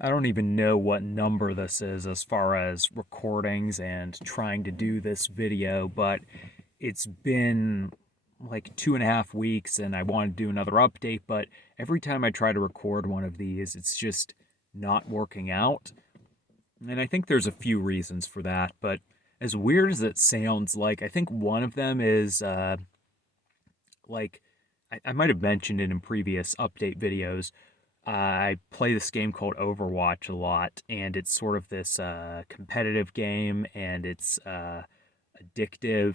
I don't even know what number this is as far as recordings and trying to do this video, but it's been like 2.5 weeks and I want to do another update, but every time I try to record one of these, it's just not working out. And I think there's a few reasons for that, but as weird as it sounds, like I think one of them is like I might have mentioned it in previous update videos. I play this game called Overwatch a lot, and it's sort of this competitive game, and it's addictive.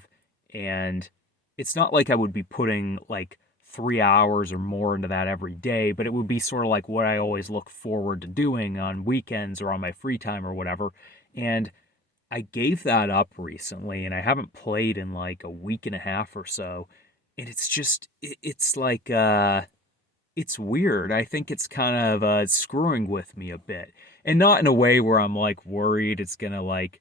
And it's not like I would be putting like 3 hours or more into that every day, but it would be sort of like what I always look forward to doing on weekends or on my free time or whatever. And I gave that up recently, and I haven't played in like a week and a half or so. And it's just, it's like, it's weird. I think it's kind of screwing with me a bit, and not in a way where I'm like worried it's gonna like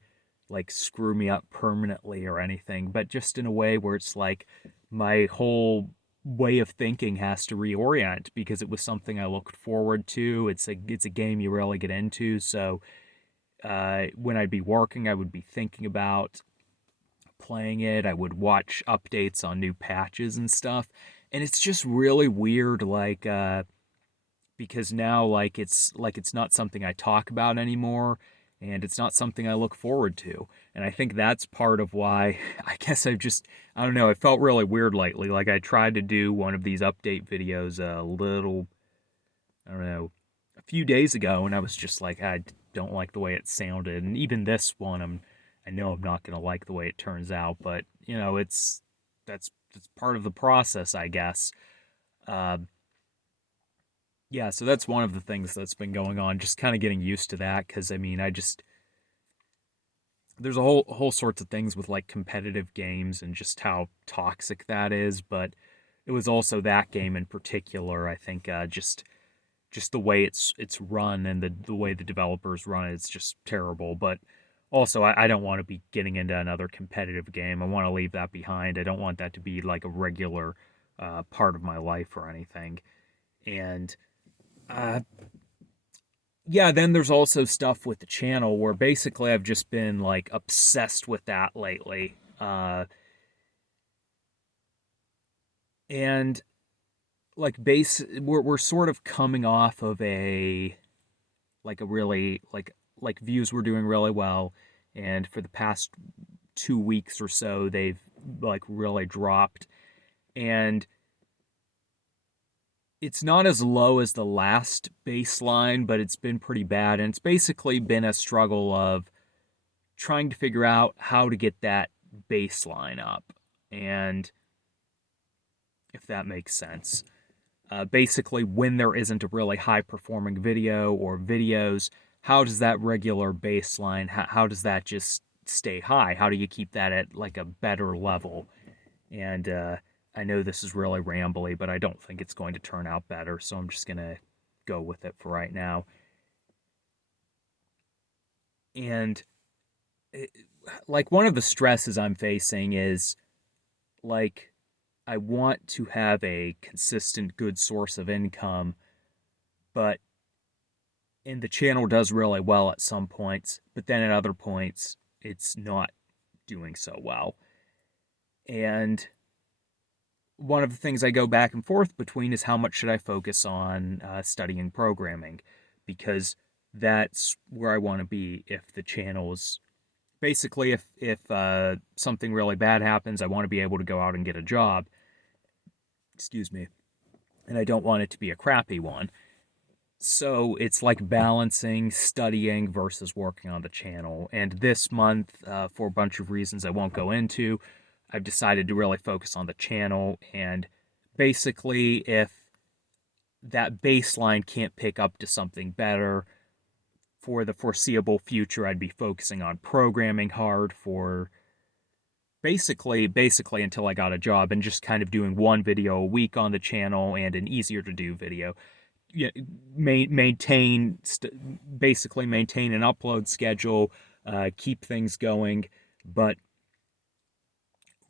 screw me up permanently or anything, but just in a way where it's like my whole way of thinking has to reorient because it was something I looked forward to. It's a game you really get into, so when I'd be working, I would be thinking about playing it. I would watch updates on new patches and stuff, and it's just really weird, because now it's not something I talk about anymore, and it's not something I look forward to. And I think that's part of why I guess I don't know, it felt really weird lately. Like I tried to do one of these update videos a little, I don't know, a few days ago, and I was just like, I don't like the way it sounded. And even this one, I know I'm not going to like the way it turns out, but that's part of the process, I guess. Uh, yeah, so that's one of the things that's been going on, just kind of getting used to that. Because I mean, there's a whole sorts of things with like competitive games and just how toxic that is, but it was also that game in particular. I think just the way it's run and the way the developers run it, it's just terrible. But also, I don't want to be getting into another competitive game. I want to leave that behind. I don't want that to be like a regular part of my life or anything. And uh, yeah, then there's also stuff with the channel where basically I've just been like obsessed with that lately. And like we're sort of coming off of a really like views were doing really well, and for the past 2 weeks or so they've like really dropped, and it's not as low as the last baseline, but it's been pretty bad, and it's basically been a struggle of trying to figure out how to get that baseline up, and if that makes sense. Basically, when there isn't a really high performing video or videos, how does that regular baseline, how does that just stay high? How do you keep that at like a better level? And I know this is really rambly, but I don't think it's going to turn out better, so I'm just going to go with it for right now. And it, like one of the stresses I'm facing is like I want to have a consistent good source of income, but and the channel does really well at some points, but then at other points it's not doing so well. And one of the things I go back and forth between is how much should I focus on studying programming, because that's where I want to be if the channel's basically if something really bad happens, I want to be able to go out and get a job. Excuse me, and I don't want it to be a crappy one. So it's like balancing studying versus working on the channel. And this month, for a bunch of reasons I won't go into, I've decided to really focus on the channel. And basically, if that baseline can't pick up to something better for the foreseeable future, I'd be focusing on programming hard for basically until I got a job, and just kind of doing one video a week on the channel and an easier to do video. Yeah, maintain basically maintain an upload schedule, keep things going, but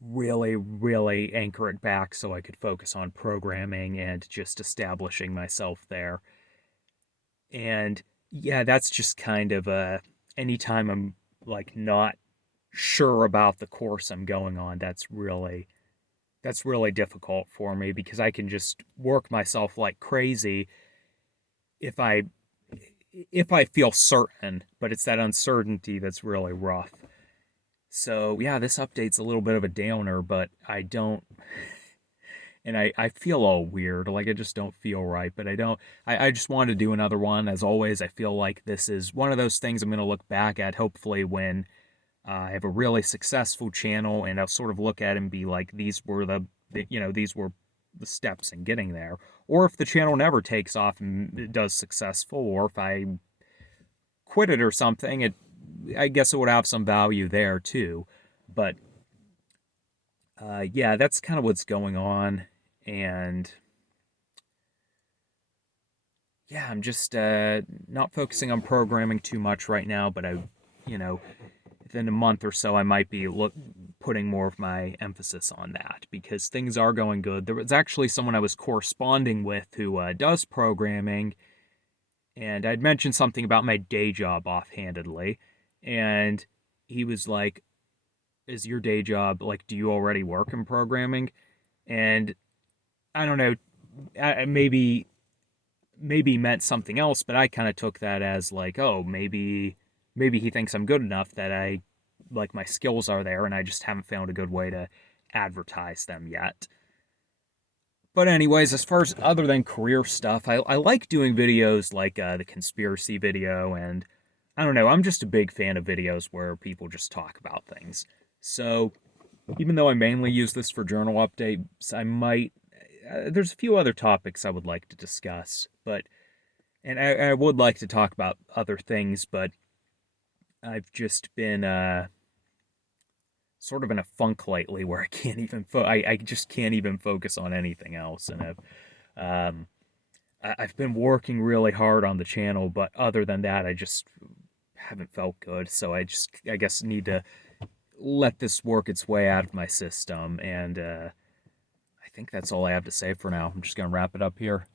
really anchor it back so I could focus on programming and just establishing myself there. And yeah, that's just kind of anytime I'm like not sure about the course I'm going on, that's really difficult for me because I can just work myself like crazy if I feel certain, but it's that uncertainty that's really rough. So yeah, this update's a little bit of a downer, but I don't, and I feel all weird. Like I just don't feel right, but I don't, I just want to do another one. As always, I feel like this is one of those things I'm going to look back at hopefully when I have a really successful channel and I'll sort of look at it and be like, these were the steps in getting there. Or if the channel never takes off and it does successful, or if I quit it or something, I guess it would have some value there too. But yeah, that's kind of what's going on. And yeah, I'm just not focusing on programming too much right now, but you know, within a month or so, I might be putting more of my emphasis on that because things are going good. There was actually someone I was corresponding with who does programming, and I'd mentioned something about my day job offhandedly, and he was like, "Is your day job like? Do you already work in programming?" And I don't know, maybe meant something else, but I kind of took that as like, oh, maybe he thinks I'm good enough that I like my skills are there and I just haven't found a good way to advertise them yet. But anyways, as far as other than career stuff, I like doing videos like the conspiracy video, and I don't know, I'm just a big fan of videos where people just talk about things. So even though I mainly use this for journal updates, I might there's a few other topics I would like to discuss, but and I would like to talk about other things, but I've just been sort of in a funk lately where I can't even I just can't even focus on anything else, and um I've been working really hard on the channel, but other than that, I just haven't felt good. So I guess need to let this work its way out of my system, and I think that's all I have to say for now. I'm just gonna wrap it up here.